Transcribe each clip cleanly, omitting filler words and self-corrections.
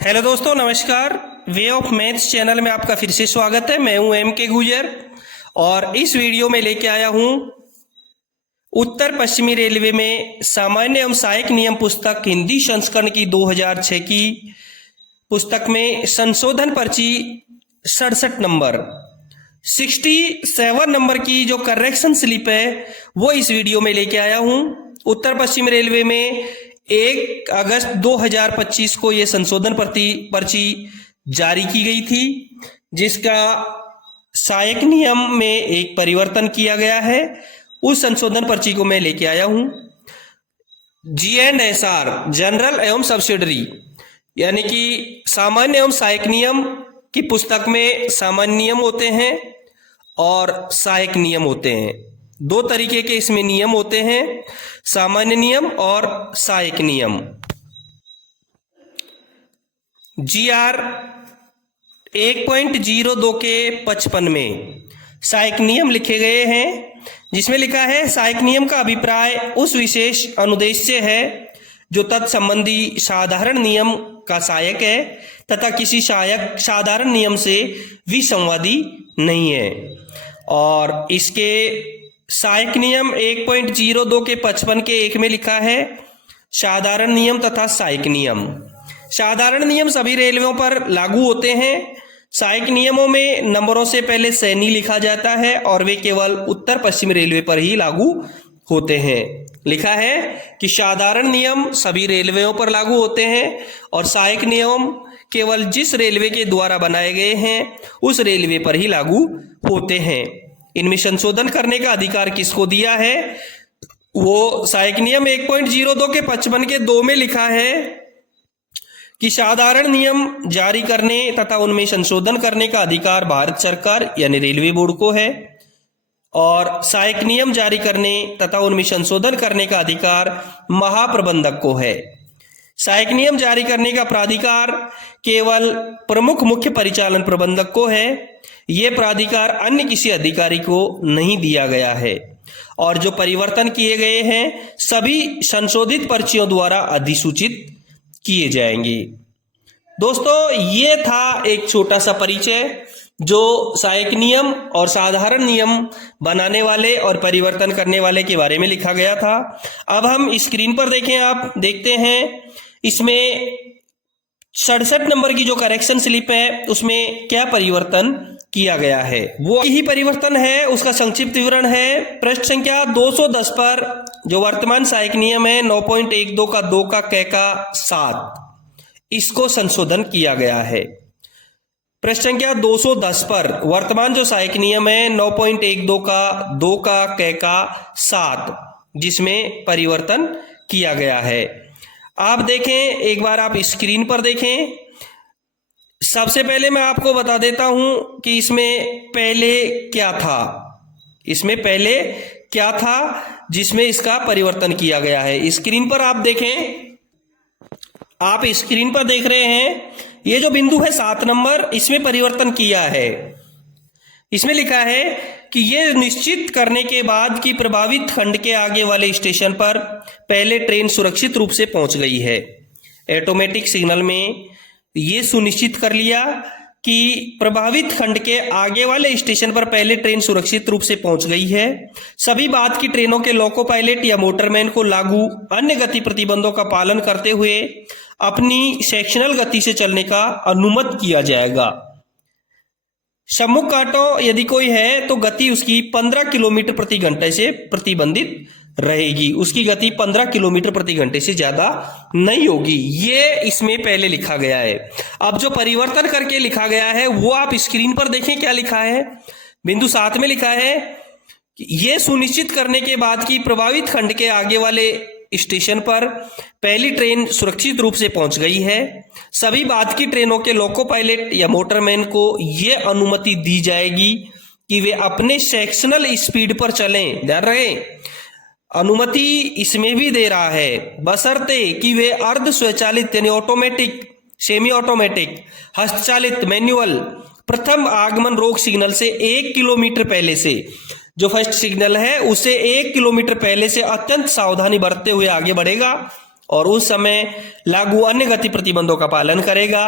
Hello दोस्तों, नमस्कार। Way of maths channel में आपका फिर से स्वागत है। मैं हूं एम के गुजर और इस वीडियो में लेके आया हूं उत्तर पश्चिमी रेलवे में सामान्य एवं सहायक नियम पुस्तक हिंदी संस्करण की 2006 की पुस्तक में संशोधन पर्ची 67 नंबर 67 नंबर की जो करेक्शन स्लिप है वो इस वीडियो में लेके आया हूं। उत्तर पश्चिम रेलवे में 1 अगस्त 2025 को यह संशोधन पर्ची जारी की गई थी, जिसका सहायक नियम में एक परिवर्तन किया गया है। उस संशोधन पर्ची को मैं लेके आया हूं। GNSR जनरल एवं सब्सिडरी यानी कि सामान्य एवं सहायक नियम की पुस्तक में सामान्य नियम होते हैं और सहायक नियम होते हैं। दो तरीके के इसमें नियम होते हैं, सामान्य नियम और सहायक नियम। GR 1.02 के 55 में सहायक नियम लिखे गए हैं, जिसमें लिखा है सहायक नियम का अभिप्राय उस विशेष अनुदेश्य है जो तत्संबंधी साधारण नियम का सहायक है तथा किसी सहायक साधारण नियम से विसंवादी नहीं है। और इसके सहायक नियम 1.02 के 55 के 1 में लिखा है साधारण नियम तथा सहायक नियम। साधारण नियम सभी रेलवेयों पर लागू होते हैं। सहायक नियमों में नंबरों से पहले सैनी लिखा जाता है और वे केवल उत्तर पश्चिम रेलवे पर ही लागू होते हैं। लिखा है कि साधारण नियम सभी रेलवेयों पर लागू होते हैं और सहायक नियम केवल जिस रेलवे के द्वारा बनाए गए हैं उस रेलवे पर ही लागू होते हैं। इनमें संशोधन करने का अधिकार किसको दिया है? वो सहायक नियम 1.02 के 55 के 2 में लिखा है कि साधारण नियम जारी करने तथा उनमें संशोधन करने का अधिकार भारत सरकार यानी रेलवे बोर्ड को है और सहायक नियम जारी करने तथा उनमें संशोधन करने का अधिकार महाप्रबंधक को है। सहायक नियम जारी करने का प्राधिकार केवल प्रमुख मुख्य परिचालन प्रबंधक को है। यह प्राधिकार अन्य किसी अधिकारी को नहीं दिया गया है और जो परिवर्तन किए गए हैं सभी संशोधित पर्चियों द्वारा अधिसूचित किए जाएंगे। दोस्तों, ये था एक छोटा सा परिचय जो सहायक नियम और साधारण नियम बनाने वाले और परिवर्तन करने वाले के बारे में लिखा गया था। अब हम स्क्रीन पर देखें, आप देखते हैं इसमें 67 नंबर की जो करेक्शन स्लिप है उसमें क्या परिवर्तन किया गया है। वो ही परिवर्तन है, उसका संक्षिप्त विवरण है। पृष्ठ संख्या 210 पर जो वर्तमान सहायक नियम है 9.12 का 2 का क का 7, इसको संशोधन किया गया है। पृष्ठ संख्या 210 पर वर्तमान जो सहायक नियम है 9.12 का 2 का क का 7, जिसमें परिवर्तन किया गया है। आप देखें, एक बार आप स्क्रीन पर देखें। सबसे पहले मैं आपको बता देता हूं कि इसमें पहले क्या था। इसमें पहले क्या था जिसमें इसका परिवर्तन किया गया है। स्क्रीन पर आप देखें, आप स्क्रीन पर देख रहे हैं ये जो बिंदु है 7 नंबर, इसमें परिवर्तन किया है। इसमें लिखा है कि यह निश्चित करने के बाद कि प्रभावित खंड के आगे वाले स्टेशन पर पहले ट्रेन सुरक्षित रूप से पहुंच गई है। ऑटोमेटिक सिग्नल में यह सुनिश्चित कर लिया कि प्रभावित खंड के आगे वाले स्टेशन पर पहले ट्रेन सुरक्षित रूप से पहुंच गई है। सभी बाद की ट्रेनों के लोको पायलट या मोटरमैन को लागू अन्य गति प्रतिबंधों का पालन करते हुए अपनी सेक्शनल गति से चलने का अनुमत किया जाएगा। सम्मुख कांटो यदि कोई है तो गति उसकी 15 किलोमीटर प्रति घंटे से प्रतिबंधित रहेगी। उसकी गति 15 किलोमीटर प्रति घंटे से ज्यादा नहीं होगी। ये इसमें पहले लिखा गया है। अब जो परिवर्तन करके लिखा गया है वो आप स्क्रीन पर देखें क्या लिखा है। बिंदु 7 में लिखा है कि यह सुनिश्चित करने के बाद कि प्रभावित खंड के आगे वाले स्टेशन पर पहली ट्रेन सुरक्षित रूप से पहुंच गई है। सभी बाद की ट्रेनों के लोको पायलट या मोटरमैन को यह अनुमति दी जाएगी कि वे अपने सेक्शनल स्पीड पर चलें। ध्यान रहे, अनुमति इसमें भी दे रहा है बशर्ते कि वे अर्ध स्वचालित यानी ऑटोमेटिक, सेमी ऑटोमेटिक, हस्तचालित मैन्युअल प्रथम आगमन रोक सिग्नल से 1 किलोमीटर पहले से, जो फर्स्ट सिग्नल है उसे 1 किलोमीटर पहले से अत्यंत सावधानी बरतते हुए आगे बढ़ेगा और उस समय लागू अन्य गति प्रतिबंधों का पालन करेगा।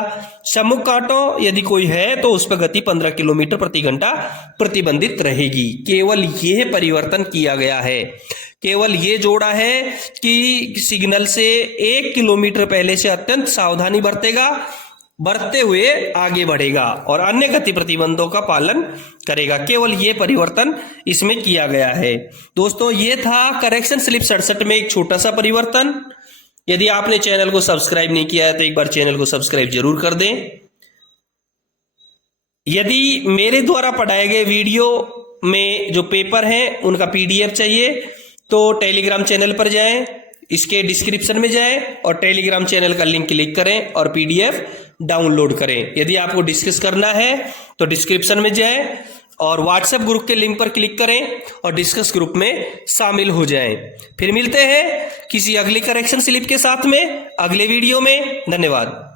सम्मुख कांटों यदि कोई है तो उस पर गति 15 किलोमीटर प्रति घंटा प्रतिबंधित रहेगी। केवल यह परिवर्तन किया गया है, केवल ये जोड़ा है कि सिग्नल से 1 किलोमीटर पहले से अत्यंत सावधानी बरतते हुए आगे बढ़ेगा और अन्य गति प्रतिबंधों का पालन करेगा। केवल ये परिवर्तन इसमें किया गया है। दोस्तों ये था करेक्शन स्लिप 67 में एक छोटा सा परिवर्तन। यदि आपने चैनल को सब्सक्राइब नहीं किया है तो एक बार चैनल को सब्सक्राइब जरूर कर दें। यदि मेरे द्वारा पढ़ाए गए वीडियो में जो पेपर हैं उनका PDF चाहिए तो टेलीग्राम चैनल पर जाएं, इसके डिस्क्रिप्शन में जाएं और टेलीग्राम चैनल का लिंक क्लिक करें और PDF डाउनलोड करें। यदि आपको डिस्कस करना है तो डिस्क्रिप्शन में जाएं और व्हाट्सएप ग्रुप के लिंक पर क्लिक करें और डिस्कस ग्रुप में शामिल हो जाएं। फिर मिलते हैं किसी अगली करेक्शन स्लिप के साथ में अगले वीडियो में। धन्यवाद।